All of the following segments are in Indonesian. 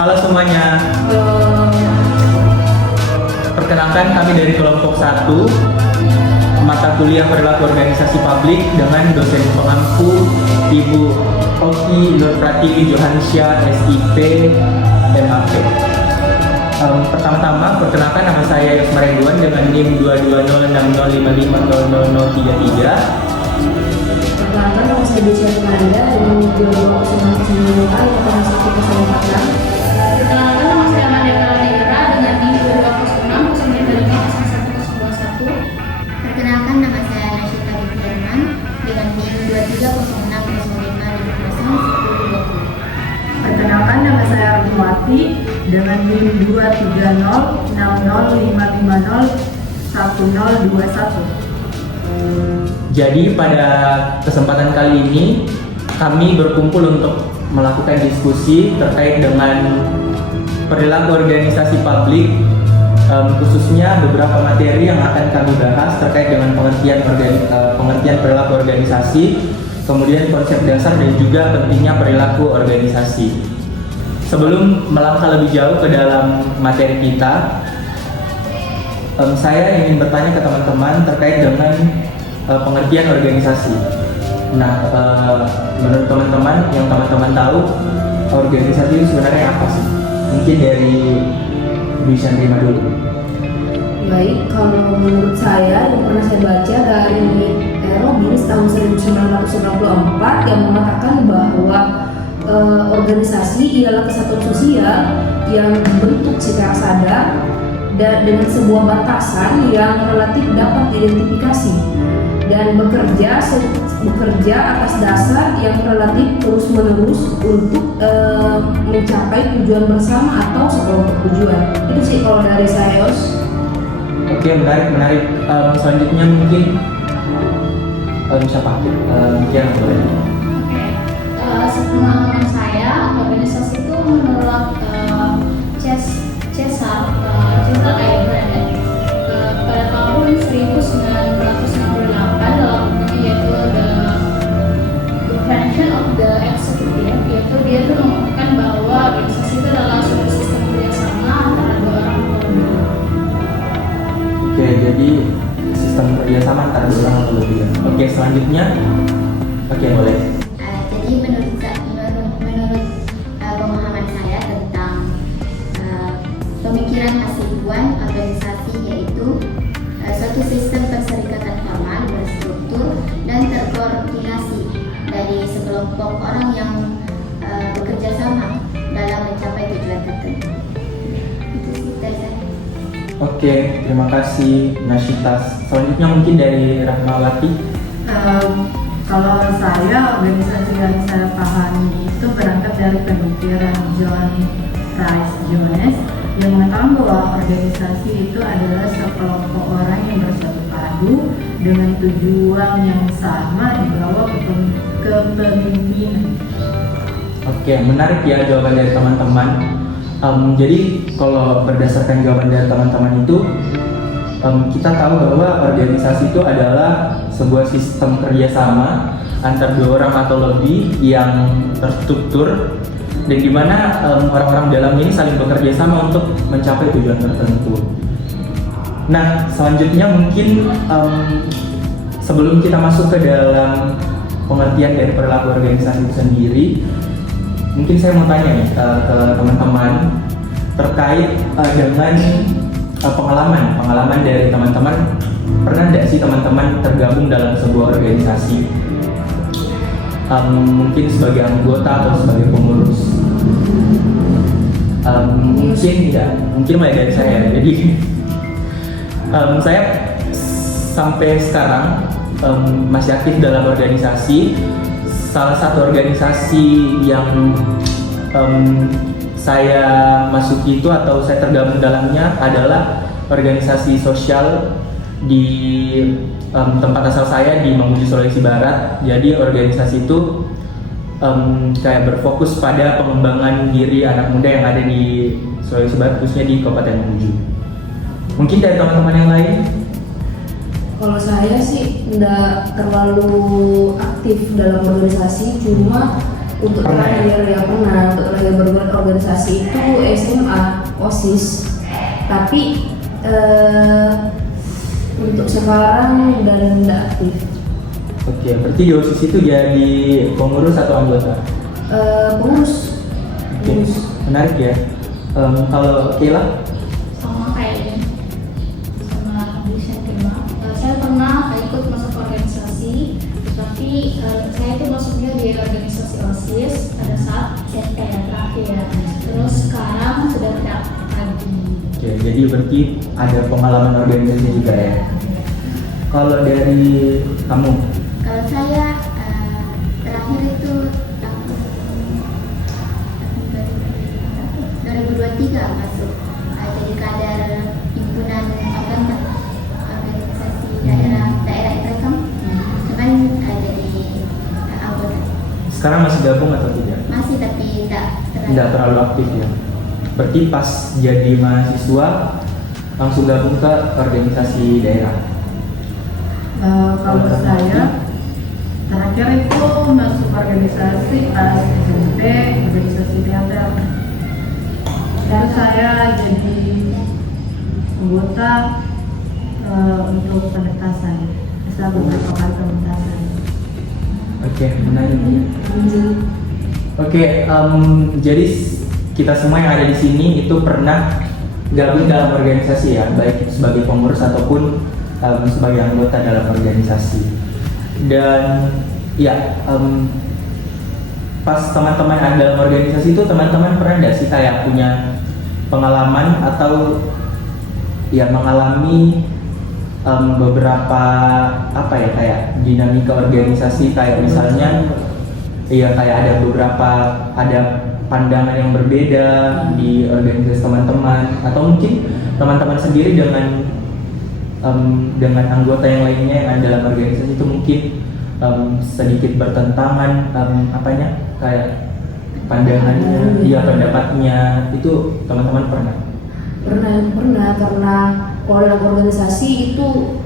Halo semuanya. Perkenalkan kami dari kelompok 1 mata kuliah perilaku organisasi publik dengan dosen pengampu Ibu Oki Nur Pratiwi Johansyah SIP MAP. Pertama-tama perkenalkan nama saya Yosmar Ridwan dengan NIM 22060550033. Perkenalkan nama saya Desya Fernanda dengan NIM 22090 yang pernah sakit kesehatan. Perkenalkan nama saya Amanda Negra dengan NIM 206095121. Perkenalkan nama saya Nasyita Bukirman dengan NIM 2306091020. Perkenalkan nama saya Rahmawati dengan NIM 23055011021. Jadi pada kesempatan kali ini kami berkumpul untuk melakukan diskusi terkait dengan perilaku organisasi publik, khususnya beberapa materi yang akan kami bahas terkait dengan pengertian perilaku organisasi, kemudian konsep dasar dan juga pentingnya perilaku organisasi. Sebelum melangkah lebih jauh ke dalam materi kita, saya ingin bertanya ke teman-teman terkait dengan pengertian organisasi. Nah, menurut teman-teman, yang teman-teman tahu, organisasi itu sebenarnya apa sih? Mungkin dari bisa terima dulu. Baik, kalau menurut saya yang pernah saya baca dari Robbins tahun 1994 yang mengatakan bahwa organisasi ialah kesatuan sosial yang dibentuk secara sadar dan dengan sebuah batasan yang relatif dapat diidentifikasi dan bekerja atas dasar yang relatif terus-menerus untuk mencapai tujuan bersama atau sekelompok tujuan. Itu sih kalau dari saya, Yos. Oke, menarik. Selanjutnya mungkin siapa? Yang boleh. Sepengalaman saya, organisasi itu menolak Cesar Abraham pada tahun 1968 dalam bukunya yaitu The Function of the Executive, yaitu dia itu mengatakan bahwa organisasi itu adalah suatu sistem kerjasama antara dua orang atau lebih. Oke, jadi sistem kerjasama antara dua orang atau lebih. Oke, selanjutnya. Oke, boleh. Jadi menurut pemahaman saya tentang pemikiran Hasibuan organisasi yaitu suatu sistem perserikatan formal berstruktur dan terkoordinasi dari sekelompok orang yang bekerja sama dalam mencapai tujuan tertentu. Itu sih dari saya. Oke, terima kasih Nasyita. Selanjutnya mungkin dari Rahmawati. Kalau saya, organisasi yang saya pahami itu berangkat dari pemikiran John Rice Jones yang mengatakan bahwa organisasi itu adalah sekelompok orang yang bersatu padu dengan tujuan yang sama di bawah kepemimpinan. Oke, menarik ya jawaban dari teman-teman. Jadi kalau berdasarkan jawaban dari teman-teman itu, kita tahu bahwa organisasi itu adalah sebuah sistem kerjasama antar dua orang atau lebih yang terstruktur dan di mana orang-orang dalam ini saling bekerja sama untuk mencapai tujuan tertentu. Nah, selanjutnya mungkin sebelum kita masuk ke dalam pengertian dari perilaku organisasi itu sendiri, mungkin saya mau tanya nih ke teman-teman terkait dengan pengalaman dari teman-teman. Pernah nggak sih teman-teman tergabung dalam sebuah organisasi? Mungkin sebagai anggota atau sebagai pengurus? Mungkin tidak. Mungkin mulai dari saya. Jadi saya sampai sekarang masih aktif dalam organisasi. Salah satu organisasi yang saya masuki itu atau saya tergabung dalamnya adalah organisasi sosial di tempat asal saya di Mamuju, Sulawesi Barat. Jadi organisasi itu kayak berfokus pada pengembangan diri anak muda yang ada di Sulawesi Barat, khususnya di Kabupaten Mamuju. Mungkin dari teman-teman yang lain? Kalau saya sih nggak terlalu aktif dalam organisasi, cuma Untuk Pernah ya? terakhir ya pernah, untuk terakhir berorganisasi itu SMA OSIS. Tapi untuk sekarang udah tidak aktif. Oke, berarti di OSIS itu jadi pengurus atau anggota? Pengurus. Oke, menarik ya. Kalau Kayla? Sama kayak ini, sama desain tema. Saya pernah ikut masuk organisasi, tapi saya itu masuknya di organisasi OSIS pada saat SMP terakhir. Terus sekarang sudah tidak lagi. Oke, jadi berarti ada pengalaman organisasi juga ya. Kalau dari kamu? Kalau saya terakhir itu tahun 2023 masuk jadi kader himpunan organisasi daerah IPKM, cuman jadi anggota. Sekarang masih gabung atau tidak? Masih tapi Tidak terlalu aktif ya. Berarti pas jadi mahasiswa langsung gabung ke organisasi daerah. Kalau saya terakhir itu masuk organisasi pas SMP, organisasi teater. Dan saya jadi anggota untuk penetasan, bisa beberapa kali penetasan. Oke, menarik. Oke, jadi kita semua yang ada di sini itu pernah gabung dalam organisasi ya, baik sebagai pengurus ataupun sebagai anggota dalam organisasi. Dan ya, pas teman-teman ada dalam organisasi itu teman-teman pernah nggak sih kayak punya pengalaman atau ya mengalami beberapa apa ya kayak dinamika organisasi, kayak misalnya ya kayak ada beberapa pandangan yang berbeda di organisasi teman-teman, atau mungkin teman-teman sendiri dengan anggota yang lainnya yang ada dalam organisasi itu mungkin sedikit bertentangan kayak pandangannya, dia pendapatnya, itu teman-teman pernah? Pernah karena kalau dalam organisasi itu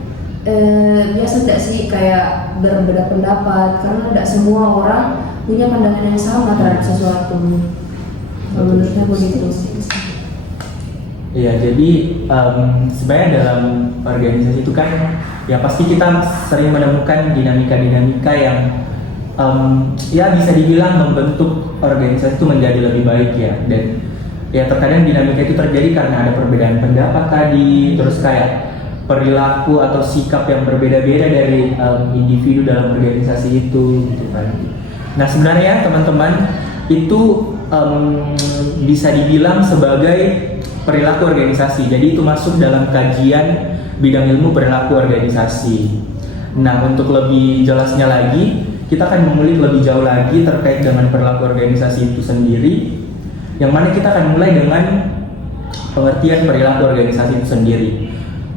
biasa tidak sih kayak berbeda pendapat, karena tidak semua orang punya pandangan yang sama terhadap sesuatu. Menurutnya begitu. Iya, jadi sebenarnya dalam organisasi itu kan ya pasti kita sering menemukan dinamika-dinamika yang ya bisa dibilang membentuk organisasi itu menjadi lebih baik ya. Dan ya terkadang dinamika itu terjadi karena ada perbedaan pendapat tadi, terus kayak perilaku atau sikap yang berbeda-beda dari individu dalam organisasi itu gitu kan. Nah sebenarnya teman-teman itu bisa dibilang sebagai perilaku organisasi. Jadi itu masuk dalam kajian bidang ilmu perilaku organisasi. Nah untuk lebih jelasnya lagi, kita akan mengulik lebih jauh lagi terkait dengan perilaku organisasi itu sendiri, yang mana kita akan mulai dengan pengertian perilaku organisasi itu sendiri.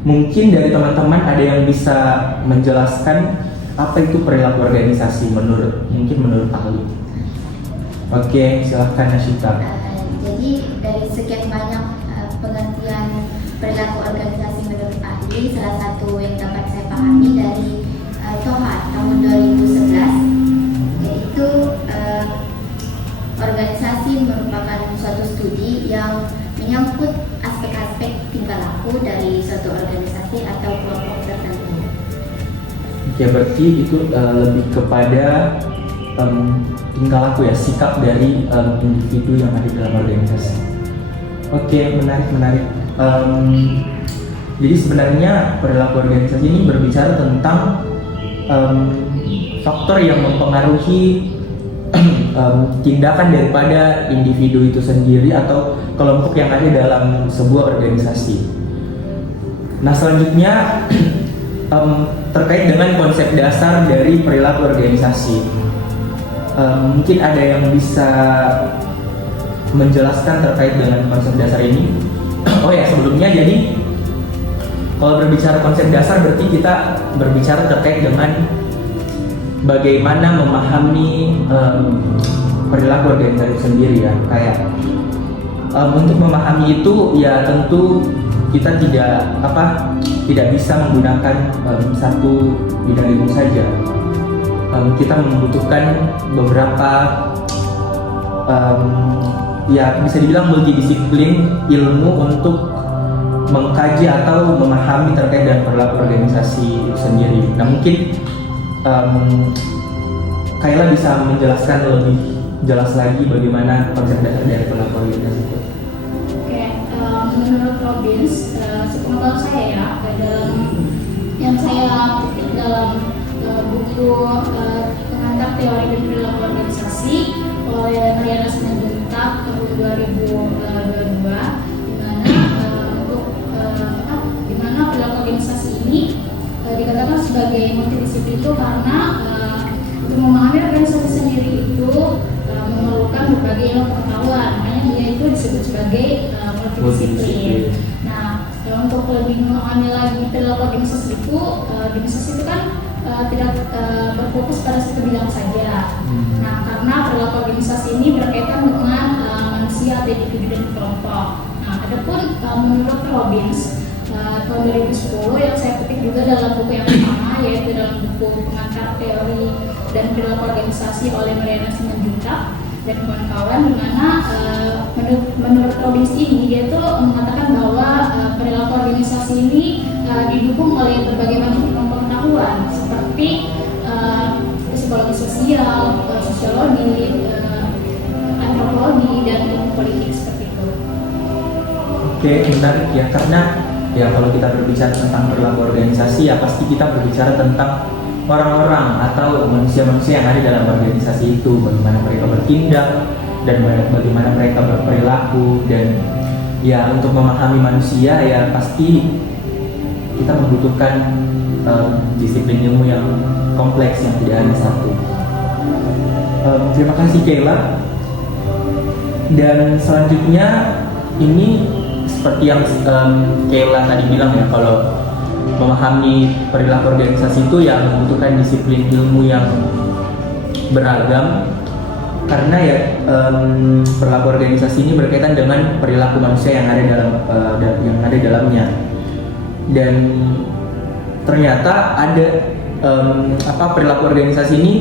Mungkin dari teman-teman ada yang bisa menjelaskan apa itu perilaku organisasi menurut ahli. Oke, silahkan Nasyita. Jadi dari sekian banyak pengertian perilaku organisasi menurut ahli, salah satu yang dapat saya pahami dari TOHA tahun 2011, yaitu organisasi merupakan suatu studi yang menyangkut aspek-aspek tingkah laku dari suatu organisasi atau kelompok tertentu. Oke, berarti itu lebih kepada tingkah laku ya, sikap dari individu yang ada dalam organisasi. Oke, menarik. Jadi sebenarnya perilaku organisasi ini berbicara tentang faktor yang mempengaruhi tindakan daripada individu itu sendiri atau kelompok yang ada dalam sebuah organisasi. Nah selanjutnya terkait dengan konsep dasar dari perilaku organisasi. Mungkin ada yang bisa menjelaskan terkait dengan konsep dasar ini. Oh ya, sebelumnya jadi kalau berbicara konsep dasar berarti kita berbicara terkait dengan bagaimana memahami perilaku organisasi itu sendiri ya. Kayak untuk memahami itu ya tentu kita tidak bisa menggunakan satu bidang ilmu saja. Kita membutuhkan beberapa ya bisa dibilang multidisiplin ilmu untuk mengkaji atau memahami terkait dengan perilaku organisasi itu sendiri. Nah mungkin Kayla bisa menjelaskan lebih jelas lagi bagaimana konsep dasar dari perilaku organisasi itu. Oke, menurut Robbins, sepengetahuan saya ya, dalam yang saya kutip dalam buku pengantar teori dan perilaku organisasi oleh Mariana Simanjuntak tahun 2022, di mana perilaku organisasi ini dikatakan sebagai multidisiplin itu karena untuk memahami organisasi sendiri itu memerlukan berbagai ilmu pengetahuan, makanya dia itu disebut sebagai multidisiplin. Nah, untuk lebih memahami lagi perilaku organisasi itu kan tidak berfokus pada satu bidang saja. Nah, karena perilaku organisasi ini berkaitan dengan manusia, individu dan kelompok. Nah, adapun menurut Robbins tahun 2010 yang saya petik juga dalam buku yang pertama, yaitu dalam buku pengantar teori dan perilaku organisasi oleh Mariana Simanjuntak dan kawan-kawan, di mana menurut Robbins ini dia tuh mengatakan bahwa perilaku organisasi ini didukung oleh berbagai macam pengetahuan seperti psikologi sosial, sosiologi, antropologi dan ilmu politik seperti itu. Oke, menarik ya, karena ya kalau kita berbicara tentang perilaku organisasi ya pasti kita berbicara tentang orang-orang atau manusia-manusia yang ada dalam organisasi itu, bagaimana mereka bertindak dan bagaimana mereka berperilaku. Dan ya untuk memahami manusia ya pasti kita membutuhkan disiplin ilmu yang kompleks yang tidak hanya satu. Terima kasih Kayla. Dan selanjutnya ini seperti yang Kayla tadi bilang ya, kalau memahami perilaku organisasi itu yang membutuhkan disiplin ilmu yang beragam, karena ya perilaku organisasi ini berkaitan dengan perilaku manusia yang ada dalamnya. Dan ternyata ada perilaku organisasi ini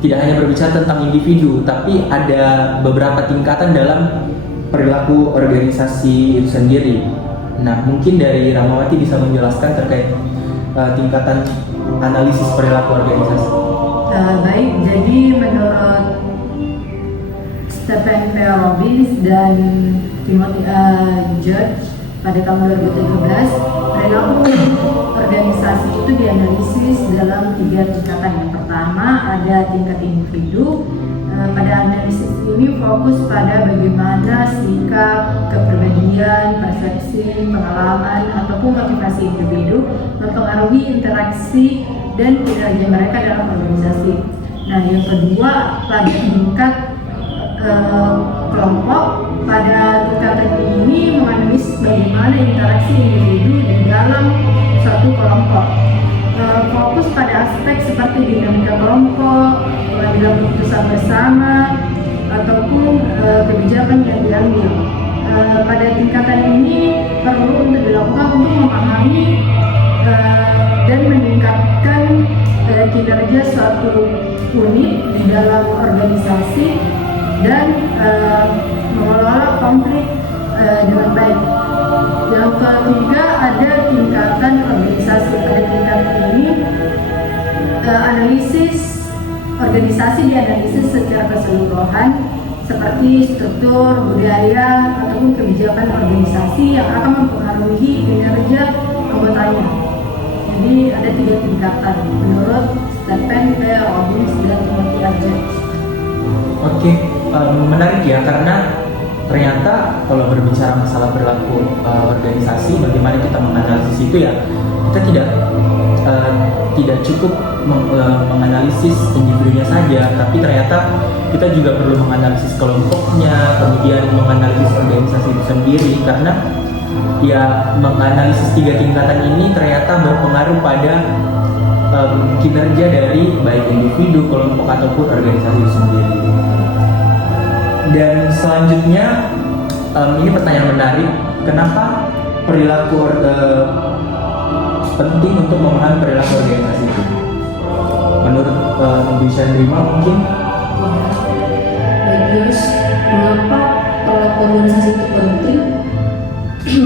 tidak hanya berbicara tentang individu, tapi ada beberapa tingkatan dalam perilaku organisasi itu sendiri. Nah, mungkin dari Ramawati bisa menjelaskan terkait tingkatan analisis perilaku organisasi. Baik, jadi menurut Stephen P. Robbins dan Timothy George pada tahun 2013, perilaku organisasi itu dianalisis dalam 3 tingkatan. Yang pertama ada tingkat individu. Pada analisis ini fokus pada bagaimana sikap, kepribadian, persepsi, pengalaman, ataupun motivasi individu mempengaruhi interaksi dan kinerja mereka dalam organisasi. Nah, yang kedua pada tingkat kelompok. Pada tingkatan ini menganalisis bagaimana interaksi individu di dalam suatu kelompok. Fokus pada aspek seperti dinamika kelompok, pengambilan keputusan bersama, ataupun kebijakan yang diambil. Pada tingkatan ini perlu untuk dilakukan untuk memahami dan meningkatkan kinerja suatu unit di dalam organisasi dan mengelola konflik dengan baik. Yang ketiga ada tingkatan organisasi. Pada tingkatan ini analisis organisasi dianalisis secara keseluruhan seperti struktur, budaya, ataupun kebijakan organisasi yang akan mempengaruhi kinerja anggotanya. Jadi ada 3 tingkatan menurut Stephen P. Robbins dan Timothy George. Oke, menarik ya, karena ternyata kalau berbicara masalah perilaku organisasi, bagaimana kita menganalisis itu ya, kita tidak cukup menganalisis individunya saja, tapi ternyata kita juga perlu menganalisis kelompoknya, kemudian menganalisis organisasi itu sendiri, karena ya menganalisis 3 tingkatan ini ternyata berpengaruh pada kinerja dari baik individu, kelompok ataupun organisasi itu sendiri. Dan selanjutnya ini pertanyaan menarik, kenapa perilaku penting untuk memahami perilaku organisasi itu? Menurut Bu Chandrima mungkin? Baik Yos, mengapa organisasi itu penting?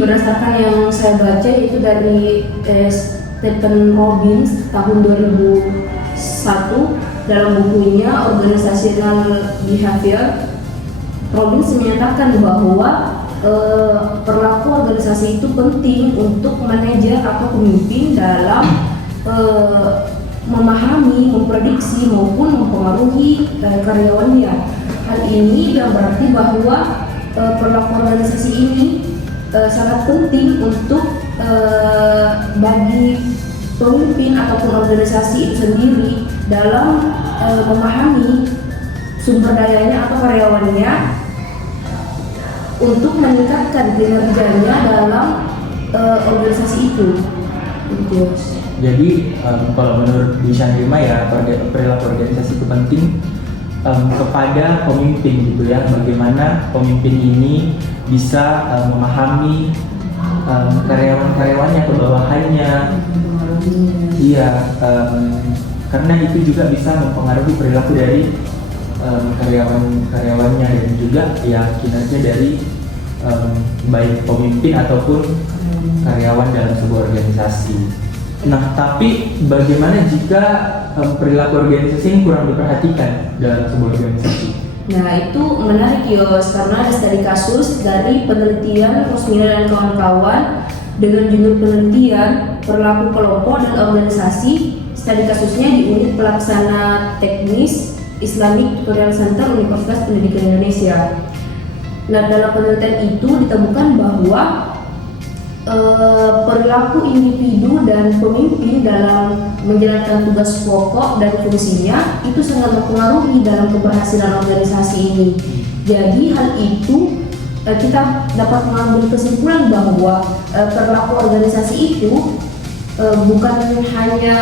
Berdasarkan yang saya baca itu dari Stephen Robbins tahun 2001 dalam bukunya Organizational Behavior. Robbins menyatakan bahwa perilaku organisasi itu penting untuk manajer atau pemimpin dalam memahami, memprediksi maupun mempengaruhi karyawannya. Hal ini yang berarti bahwa perilaku organisasi ini sangat penting untuk bagi pemimpin ataupun organisasi itu sendiri dalam memahami sumber dayanya atau karyawannya untuk meningkatkan kinerjanya dalam organisasi itu. Jadi kalau menurut Bu Chandrima ya, perilaku organisasi itu penting kepada pemimpin gitu ya, bagaimana pemimpin ini bisa memahami karyawan-karyawannya, kebawahannya. Iya, karena itu juga bisa mempengaruhi perilaku dari karyawan-karyawannya dan juga ya kinerja dari baik pemimpin ataupun karyawan dalam sebuah organisasi. Nah, tapi bagaimana jika perilaku organisasi ini kurang diperhatikan dalam sebuah organisasi? Nah, itu menarik Yos, karena ada studi kasus dari penelitian Rosmina dan kawan-kawan dengan judul penelitian perilaku kelompok dan organisasi. Studi kasusnya di unit pelaksana teknis Islamic Tutorial Center Universitas Pendidikan Indonesia. Nah, dalam penelitian itu ditemukan bahwa perilaku individu dan pemimpin dalam menjalankan tugas pokok dan fungsinya itu sangat mempengaruhi dalam keberhasilan organisasi ini. Jadi hal itu kita dapat mengambil kesimpulan bahwa perilaku organisasi itu bukan hanya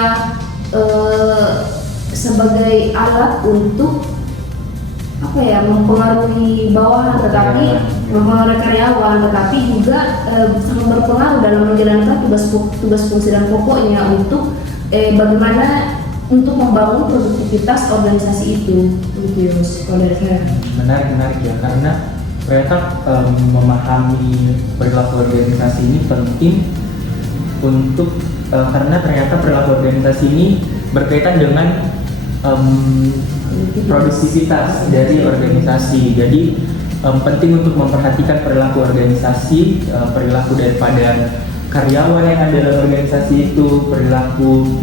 sebagai alat untuk mempengaruhi bawahan, tetapi mempengaruhi karyawan, tetapi juga sangat berpengaruh dalam menjalankan tugas fungsi dan pokoknya untuk bagaimana untuk membangun produktivitas organisasi itu. Kalau dari saya Menarik ya, karena ternyata memahami perilaku organisasi ini penting untuk karena ternyata perilaku organisasi ini berkaitan dengan produktivitas dari organisasi. Jadi penting untuk memperhatikan perilaku organisasi, perilaku daripada karyawan yang ada dalam organisasi itu, perilaku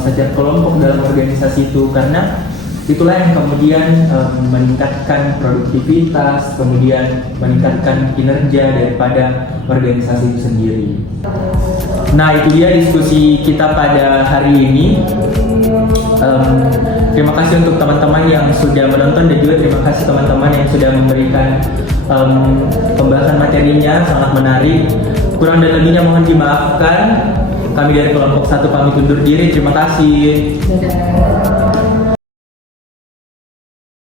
setiap kelompok dalam organisasi itu, karena itulah yang kemudian meningkatkan produktivitas, kemudian meningkatkan kinerja daripada organisasi itu sendiri. Nah, itu dia diskusi kita pada hari ini. Terima kasih untuk teman-teman yang sudah menonton dan juga terima kasih teman-teman yang sudah memberikan pembahasan materinya, sangat menarik. Kurang dan lebihnya mohon dimaafkan. Kami dari kelompok 1 pamit undur diri. Terima kasih. Dadah.